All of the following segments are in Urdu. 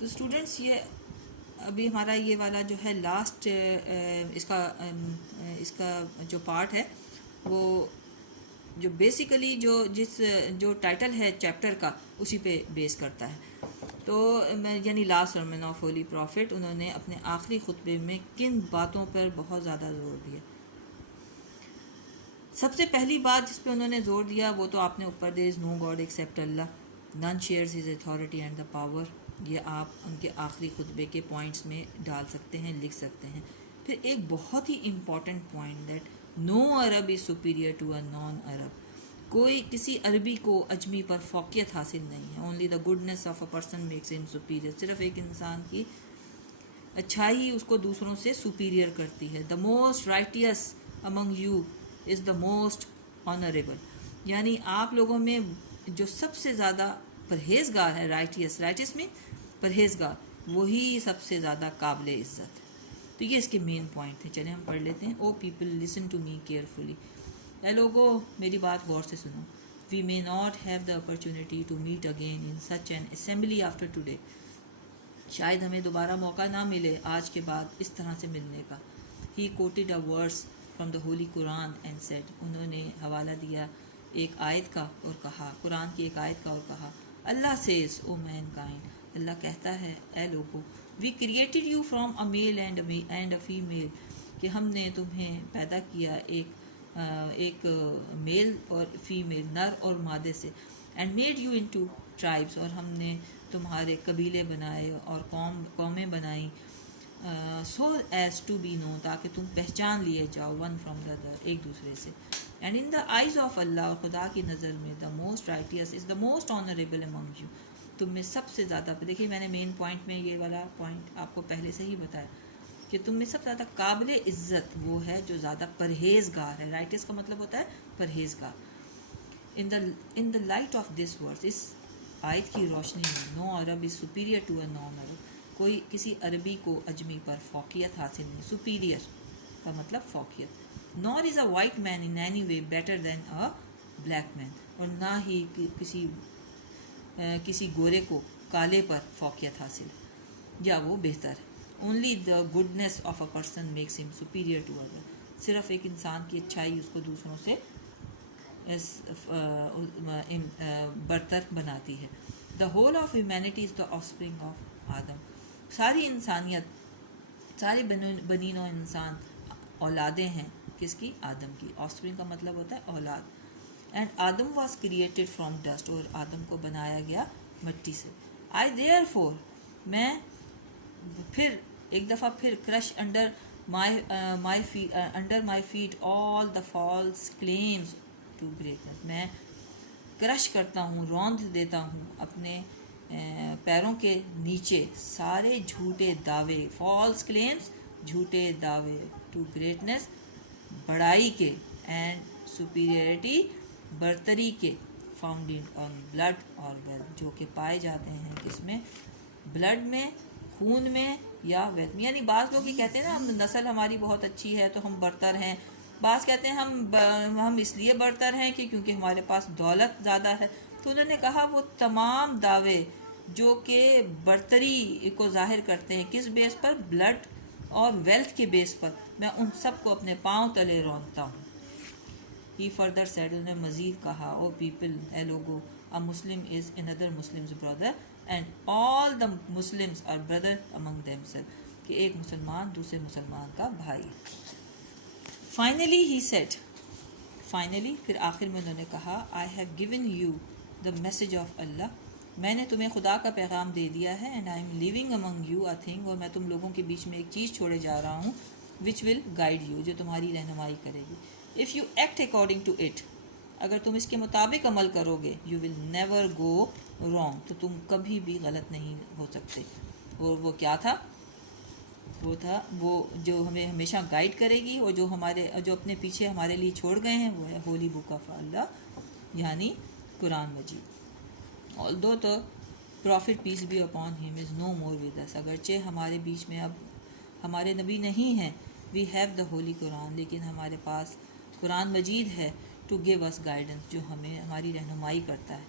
تو اسٹوڈنٹس یہ ابھی ہمارا یہ والا جو ہے لاسٹ اس کا جو پارٹ ہے وہ جو بیسیکلی جو ٹائٹل ہے چیپٹر کا اسی پہ بیس کرتا ہے. تو یعنی last sermon of holy prophet انہوں نے اپنے آخری خطبے میں کن باتوں پر بہت زیادہ زور دیا. سب سے پہلی بات جس پہ انہوں نے زور دیا وہ تو آپ نے اوپر دیر از نو گاڈ ایکسیپٹ اللہ, نن shares his authority and the power. یہ آپ ان کے آخری خطبے کے پوائنٹس میں ڈال سکتے ہیں, لکھ سکتے ہیں. پھر ایک بہت ہی important point that no Arab is superior to a non Arab. کوئی کسی عربی کو اجمی پر فوقیت حاصل نہیں ہے. Only the goodness of a person makes him superior. صرف ایک انسان کی اچھائی اس کو دوسروں سے سپیریئر کرتی ہے. دا most رائٹیس among you is the most honourable. یعنی آپ لوگوں میں جو سب سے زیادہ پرہیزگار ہے, رائٹیس میں پرہیزگار, وہی سب سے زیادہ قابل عزت. تو یہ اس کے مین پوائنٹ تھے. چلیں ہم پڑھ لیتے ہیں. O people listen to me carefully. اے لوگو میری بات غور سے سنو. We may not have the opportunity to meet again in such an assembly after today. شاید ہمیں دوبارہ موقع نہ ملے آج کے بعد اس طرح سے ملنے کا. He quoted a verse from the holy Quran and said. انہوں نے حوالہ دیا ایک آیت کا اور کہا, قرآن کی ایک آیت کا اور کہا, اللہ سیز او مین کائنڈ. اللہ کہتا ہے اے لوگو, we created you from a male and a female. کہ ہم نے تمہیں پیدا کیا ایک میل اور فیمیل, نر اور مادے سے. And made you into tribes. اور ہم نے تمہارے قبیلے بنائے اور قومیں بنائیں. سو ایز ٹو بی نو, تاکہ تم پہچان لیے جاؤ, ون فرام دا ادر, ایک دوسرے سے. And in the eyes of Allah, اور خدا کی نظر میں, the most righteous is the most honourable among you. تم میں سب سے زیادہ, دیکھیے میں نے مین پوائنٹ میں یہ والا پوائنٹ آپ کو پہلے سے ہی بتایا کہ تم میں سب سے زیادہ قابل عزت وہ ہے جو زیادہ پرہیزگار ہے. رائٹیس کا مطلب ہوتا ہے پرہیزگار. ان دا لائٹ آف دس ورس, اس آیت کی روشنی میں, نو Arab is superior to a non Arab. کوئی کسی عربی کو اجمی پر فوقیت حاصل نہیں. سپیریئر کا مطلب فوقیت. Nor is a white man in any way better than a black man. اور نہ ہی کسی گورے کو کالے پر فوقیت حاصل یا وہ بہتر ہے. Only the goodness of a person makes him superior to other. صرف ایک انسان کی اچھائی اس کو دوسروں سے برتر بناتی ہے. The whole of humanity is the of spring of آدم. ساری انسانیت, سارے بنین و انسان اولادیں ہیں کس کی؟ آدم کی. آف اسپرنگ کا مطلب ہوتا ہے اولاد. And Adam was created from dust. اور آدم کو بنایا گیا مٹی سے. آئی دیئر فور, میں پھر ایک دفعہ پھر crush under my feet all the false claims to greatness. میں کرش کرتا ہوں, روند دیتا ہوں اپنے پیروں کے نیچے سارے جھوٹے دعوے. فالس کلیمز جھوٹے دعوے, ٹو گریٹنس بڑائی کے, اینڈ سپیریئرٹی برتری کے, فاؤنڈنگ آن بلڈ اور ویلتھ, جو کہ پائے جاتے ہیں کس میں؟ بلڈ میں, خون میں یا ویلتھ میں. یعنی بعض لوگ یہ کہتے ہیں نا ہم نسل ہماری بہت اچھی ہے تو ہم برتر ہیں. بعض کہتے ہیں ہم اس لیے برتر ہیں کہ کیونکہ ہمارے پاس دولت زیادہ ہے. تو انہوں نے کہا وہ تمام دعوے جو کہ برتری کو ظاہر کرتے ہیں کس بیس پر؟ بلڈ اور ویلتھ کے بیس پر, میں ان سب کو اپنے پاؤں تلے رونتا ہوں. ہی فردر سیڈ, انہوں نے مزید کہا, او پیپل, اے لوگو, a Muslim is another Muslim's brother and all the Muslims are brother among themselves. کہ ایک مسلمان دوسرے مسلمان کا بھائی. Finally he said, finally پھر آخر میں انہوں نے کہا, I have given you the message of Allah. میں نے تمہیں خدا کا پیغام دے دیا ہے. And I am leaving among you a thing, اور میں تم لوگوں کے بیچ میں ایک چیز چھوڑے جا رہا ہوں, which will guide you, جو تمہاری رہنمائی کرے گی. If you act according to it, اگر تم اس کے مطابق عمل کرو گے, you will never go wrong, تو تم کبھی بھی غلط نہیں ہو سکتے. اور وہ کیا تھا؟ وہ تھا وہ جو ہمیں ہمیشہ گائیڈ کرے گی, اور جو اپنے پیچھے ہمارے لیے چھوڑ گئے ہیں, وہ ہے ہولی بک آف اللہ, یعنی قرآن مجید. although the prophet peace be upon him is no more with us, اگرچہ ہمارے بیچ میں اب ہمارے نبی نہیں ہیں, we have the holy Quran, لیکن ہمارے پاس قرآن مجید ہے, to give us guidance, جو ہمیں ہماری رہنمائی کرتا ہے.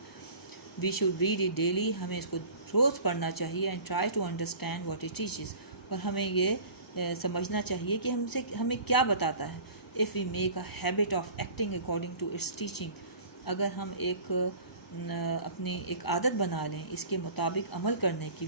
we should read it daily, ہمیں اس کو روز پڑھنا چاہیے and try to understand what it teaches, اور ہمیں یہ سمجھنا چاہیے کہ ہمیں کیا بتاتا ہے. If we make a habit of acting according to its teaching, اگر ہم اپنی ایک عادت بنا لیں اس کے مطابق عمل کرنے کی،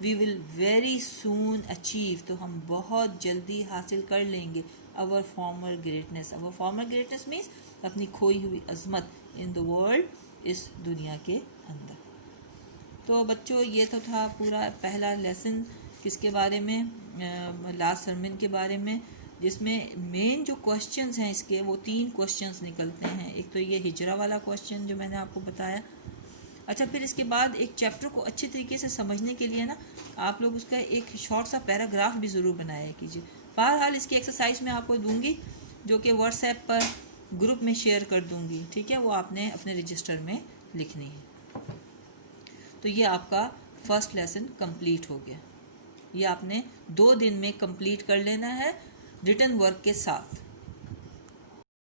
وی ول ویری سون اچیو، تو ہم بہت جلدی حاصل کر لیں گے our former greatness means اپنی کھوئی ہوئی عظمت in the world، اس دنیا کے اندر. تو بچوں یہ تو تھا پورا پہلا لیسن کس کے بارے میں، لاسٹ سرمن کے بارے میں، جس میں مین جو کوشچنز ہیں اس کے وہ 3 کوشچنز نکلتے ہیں. ایک تو یہ ہجرہ والا کوشچن جو میں نے آپ کو بتایا. اچھا پھر اس کے بعد ایک چیپٹر کو اچھے طریقے سے سمجھنے کے لیے نا آپ لوگ اس کا ایک شارٹ سا پیراگراف بھی ضرور بنایا کیجیے. بہرحال اس کی ایکسرسائز میں آپ کو دوں گی جو کہ واٹس ایپ پر گروپ میں شیئر کر دوں گی، ٹھیک ہے، وہ آپ نے اپنے رجسٹر میں لکھنی ہے. تو یہ آپ کا فرسٹ لیسن کمپلیٹ ہو گیا. یہ آپ نے 2 دن میں کمپلیٹ کر لینا ہے ریٹن ورک کے ساتھ.